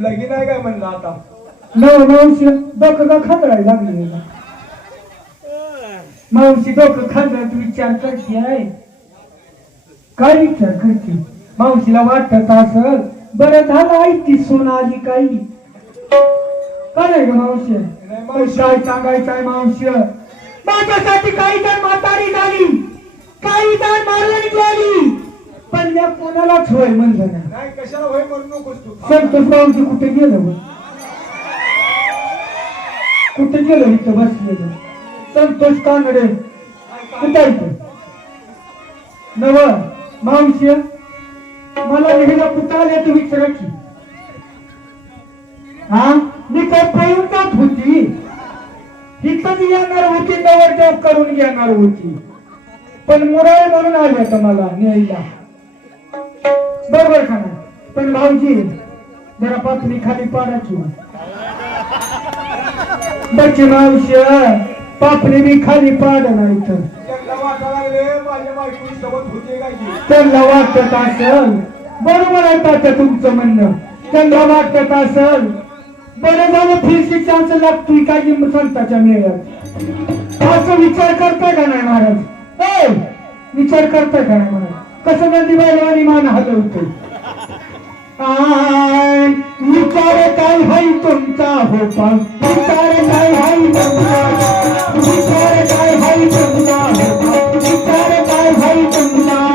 लगीन आहे काय म्हणलं आता? नऊ नऊशे बघ का खतरायला लागली. मावशी डोकं खांदळत विचार करते आहे काय विचार करते? मावशीला वाटत असं? बरं झालं आई ती सोना आली काही. काय नाही ग मावशी? मावशी काय सांगायचं आहे मावशी? माझ्यासाठी काही जण म्हातारी झाली. काही जण मारून गेली. पण या कोणालाच होय म्हणलं नाही. नाही कशाला होय म्हणू नकोस तू. संतोष भाऊजी कुठे गेलं? कुठे गेलं इथं बसलेलं? संतोष कानडे. कुठे नव मावशी मला लिहिला पुता आल्या तू विचारायची. हा? मी काय प्रयोगात होती. इथंच येणार होती नवर जॉब करून घेणार होती. पण मुराळ म्हणून आल्या तर मला न्यायला. बरोबर का पण भाऊजी जरा पातळी खाली पाडायची. बच्ची मावशी पापणी मी खाली पाडा नाही तर त्यांना वाटत असल बरोबर आहे तात्या तुमचं म्हणणं. त्यांना वाटत असल बरं झालं फिरशी चान्स लागतोय काय संताच्या मेळ्यात? असं विचार करताय का नाही महाराज? ए विचार करताय का नाही महाराज? कसं नंदी बैलवानी मान हलवतोय? विचार काय हाय तुमचा हो पण. विचार काय हाय तुमचा. विचार काय हाय तुमचा. हो विचार काय हाय तुमचा.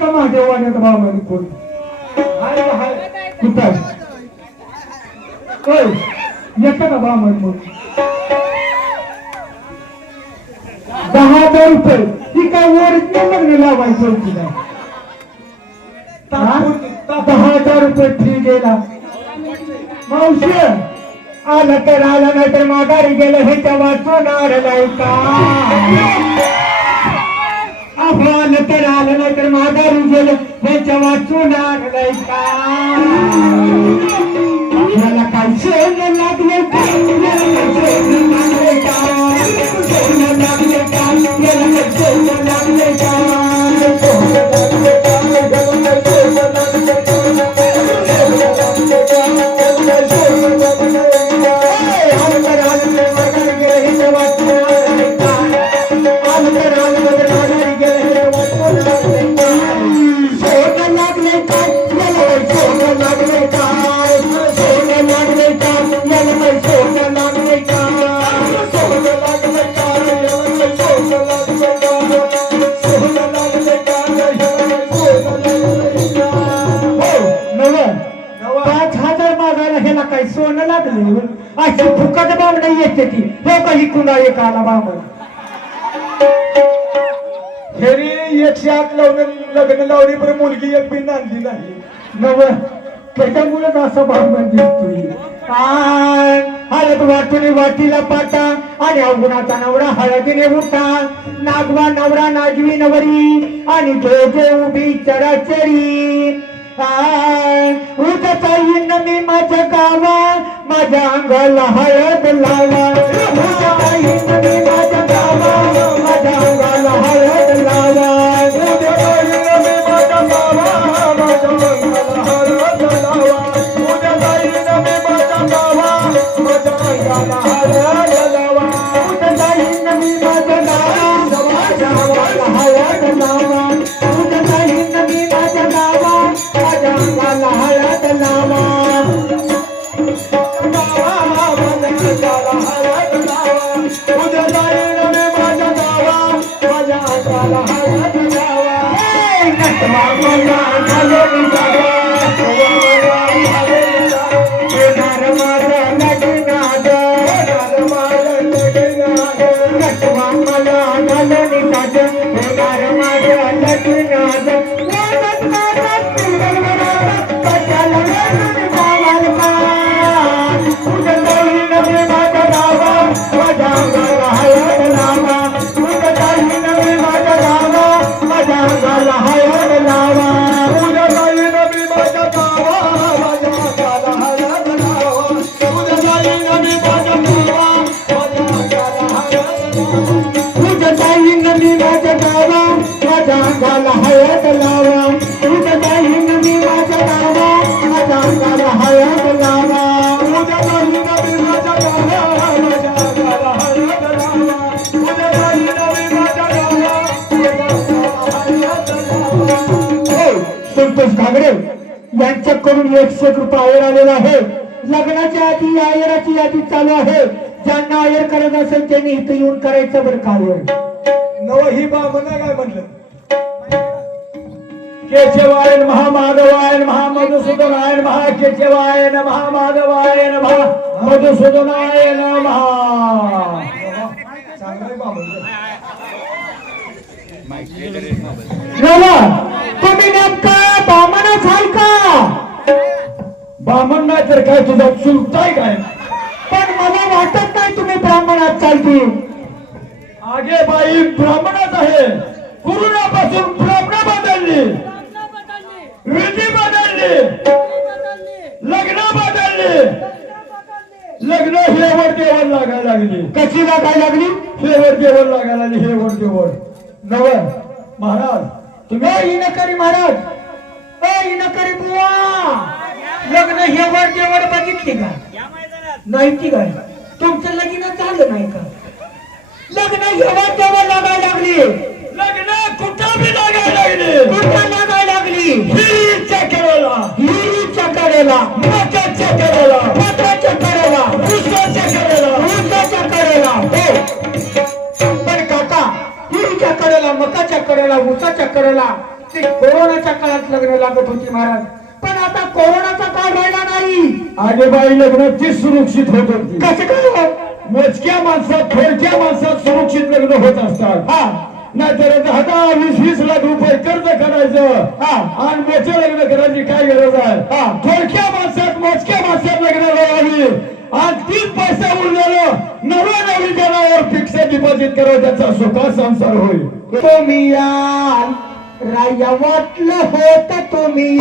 का माझ्या वाड्यात बामण कोण? हाय हाय? कुठं आहे? येतं का बामण मग दहा हजार रुपये. ही काय ओरिजिनल लग्न लावायचं तिला? दहा हजार रुपये फी गेला. मावशी आलं तर आलं नाही तर माघारी गेलं हे तेव्हा सोनार नाही का አፍሮ ለተላለመ ቅድማ ሀገር ወጀለ በጀባችሁ ናር ላይ ቃል हो एक आला बामण हेरी एकशे आठ लावून लग्न लावली पण मुलगी एक बिन आणली नाही. नव त्याच्यामुळे असं बामण दिसतोय आय, हळद वाटून वाटीला पाटा आणि अवगुणाचा नवरा हळदीने उठा. नागवा नवरा नागवी नवरी आणि दोघे उभी चराचरी. उद्या ताईन मी माझ्या गावा माझ्या अंगाला हळद लावा. उद्या ताईन हे यांच्याकडून एकशे एक रुपये आयर आलेला आहे. लग्नाच्या आधी आयराची यादी चालू आहे. ज्यांना आयर करायचं असेल त्यांनी इथं येऊन करायचं बरं कार्य नव ही बामण काय म्हणलं? केशवायन महामाधवायन महामधुसूदनायन महा केशवायन महामाधवायन महा मधुसूदनायन महा तुम्ही नेमका बामणच आहे का नाही तर काय तुझा चुलताय काय? पण मला वाटत नाही तुम्ही ब्राह्मणात चालतील आगे बाई ब्राह्मणच आहे. पूर्णापासून ब्राह्मण बदलली. विधी बदलली. लग्न बदलली. लग्न हेवर देवर लागायला लागली. कशी लागायला लागली? हेवर देवर लागायला लागली हेवर देवर. नव महाराज तुम्ही इनकरी महाराज. इनकरी बुवा. लग्न हेवर देवर बघितली का? नाही ती काय तुमचं लगीन झालं नाही का? लग्न हेवर देवर लागायला लागली. लग्न कुठं बी लागायला लागली? कुठं लागायला लागली? हिरीच्या केळाला हिरीच्या कडेला मकाच्या केळाला पत्राच्या कडेला उसाच्या केळाला उसाच्या कडेला हो. पण काका हिरीच्या कडेला मकाच्या कडेला उसाच्या कडेला ते कोरोनाच्या काळात लग्न लागत होती महाराज. पण आता कोरोनाचा नाही आगे बाई लग्न ती सुरक्षित होत होती कसं काय? मोजक्या माणसात थोडक्या माणसात सुरक्षित लग्न होत असतात. हा. नाहीतर दहा वीस वीस लाख रुपये कर्ज करायचं. हा. आणि मोठे लग्न करायची काय गरज आहे? हा. थोडक्या माणसात मोजक्या माणसात लग्न करावी. आणि तीच पैसा उरलेलं नव्या नवीन जनावर फिक्स डिपॉझिट करावं त्याचा सुखा संसार होईल. तुम्ही राया वाटलं होत तुम्ही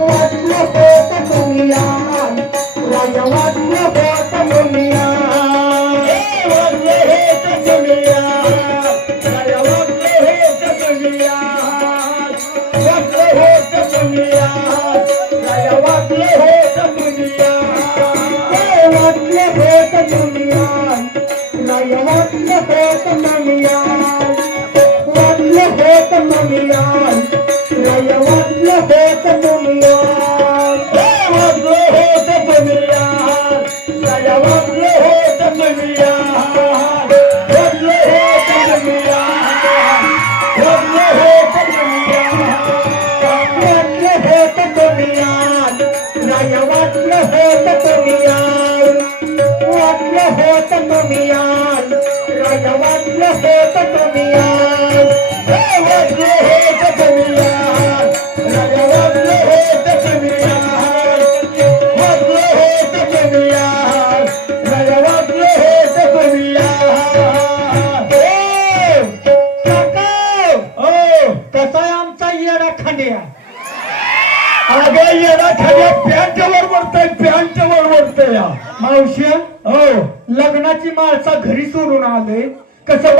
वाटलं होत तुम्ही याल राया वाटलं होत तुम्ही याल वाटले हे तर तुम्ही या. काय वाटले हे तर तुम्ही या. वाटले हे तर तुम्ही या. काय वाटले हे राया वाटलं होत तुम्ही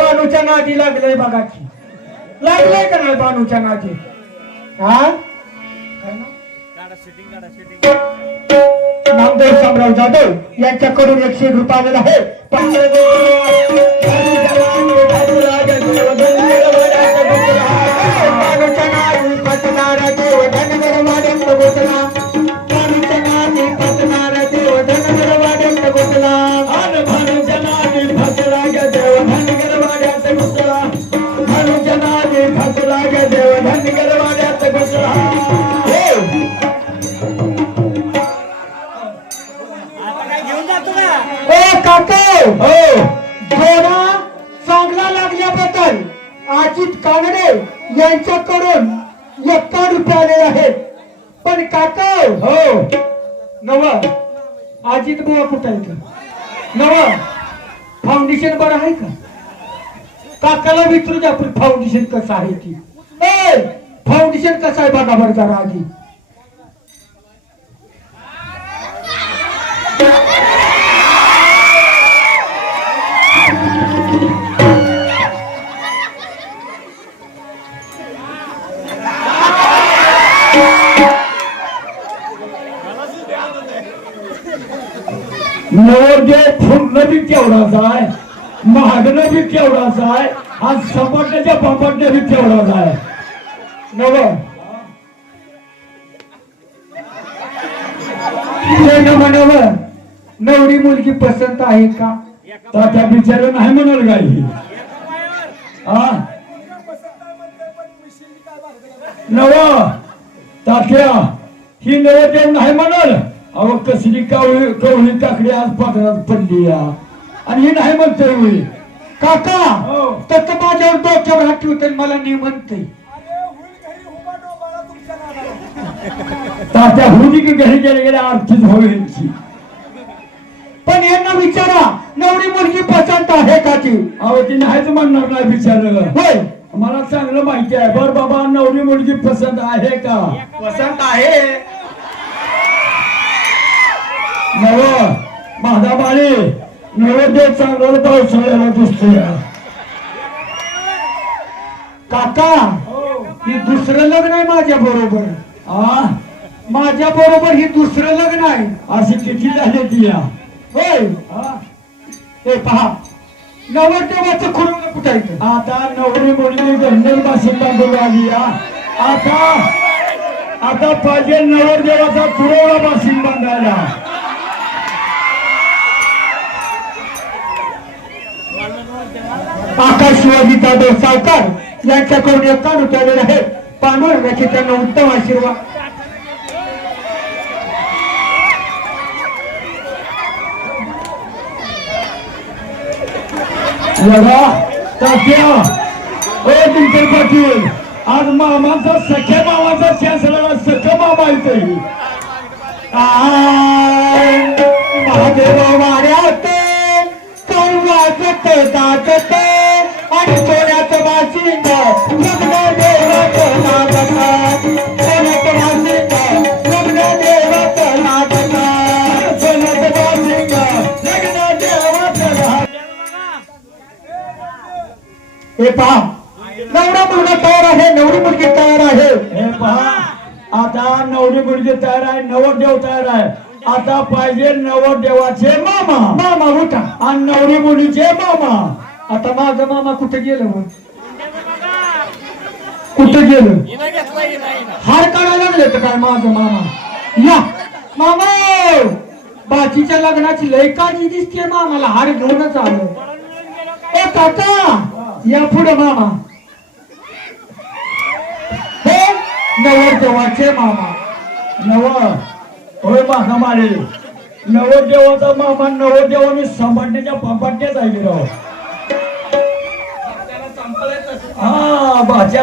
बानूच्या नादी लागलंय बघा की. लागलंय का नाही बानूच्या नादी? हा? नामदेव शामराव जाधव यांच्याकडून एकशे रुपये आलेला आहे. अजित बुवा कुठं आहे का नव? फाउंडेशन बरं आहे का? काकाला विचारू द्या आपण फाउंडेशन कसं आहे ती? फाउंडेशन कसं आहे बघा बरं जरा आधी. नवरदेव फुलणं बी तेवढाच आहे महागणं बी केवढाच आहे आज सपाट्याच्या पापट्या बी तेवढाच आहे नव. ते नवरी मुलगी पसंत आहे का? तर त्या बिचार नाही म्हणाल गाई हा? नव. तात्या ही नवरदेव नाही म्हणाल? अहो कसली कवळी कवळी टाकली आज पात्रात पडली या. आणि ही नाही म्हणतोय होई काका हो. तर तर माझ्यावर डोक्यावर हात ठेवते मला नाही म्हणते तात्या हुदी की घरी गेले गेले आरतीच हवी यांची. पण यांना विचारा नवरी मुलगी पसंत आहे का ती? अहो ती नाहीच म्हणणार नाही बिचारलं होय. मला चांगलं माहिती आहे. बर बाबा नवरी मुलगी पसंत आहे का? पसंत आहे. नव माझा बाळी नवरदेव चांगला पावसाळ्याला दिसतोय. काका ही. दुसरं लग्न आहे माझ्या बरोबर. आ? माझ्या बरोबर ही दुसरं लग्न आहे. अशी किती झाली ती या होय? हे. पहा कुठं आहे? इथं? आता नवरी मुलगी गंडल बाशी बांधून आली या आता आता पाहिजे नवरदेवाचा पुरवळा बाशी बांधायला. आकाश शिवाजी जाधव सावकार यांच्याकडून एक काढ आहे आहे. याचे त्यांना उत्तम आशीर्वाद. बघा पाटील. आज मामाचा सख्या मामाचा शासनाला सख्या मामा येतोय महादेव वाड्यात काय वाजत हे पहा नवरा मुलगा तयार आहे नवरी मुलगी तयार आहे. हे पहा आता नवरी मुलगी तयार आहे नवरदेव तयार आहे. आता पाहिजे नवरदेवाचे मामा. मामा उठा. आणि नवरी मुलीचे मामा. आता माझा मामा कुठे गेलं मग? कुठे गेलं? हार काढायला लागले तर काय माझं मामा? या मामा! बाचीच्या लग्नाची लय काळजी दिसते मामाला हार घेऊनच आलो ए काका या पुढे मामा. हे नवरदेवाचे मामा. नव. होय मागा मारे. नवरदेवाचा मामा नवरदेवाने संभाटण्याच्या पंपाटण्याच आहे की राव हा भाच्या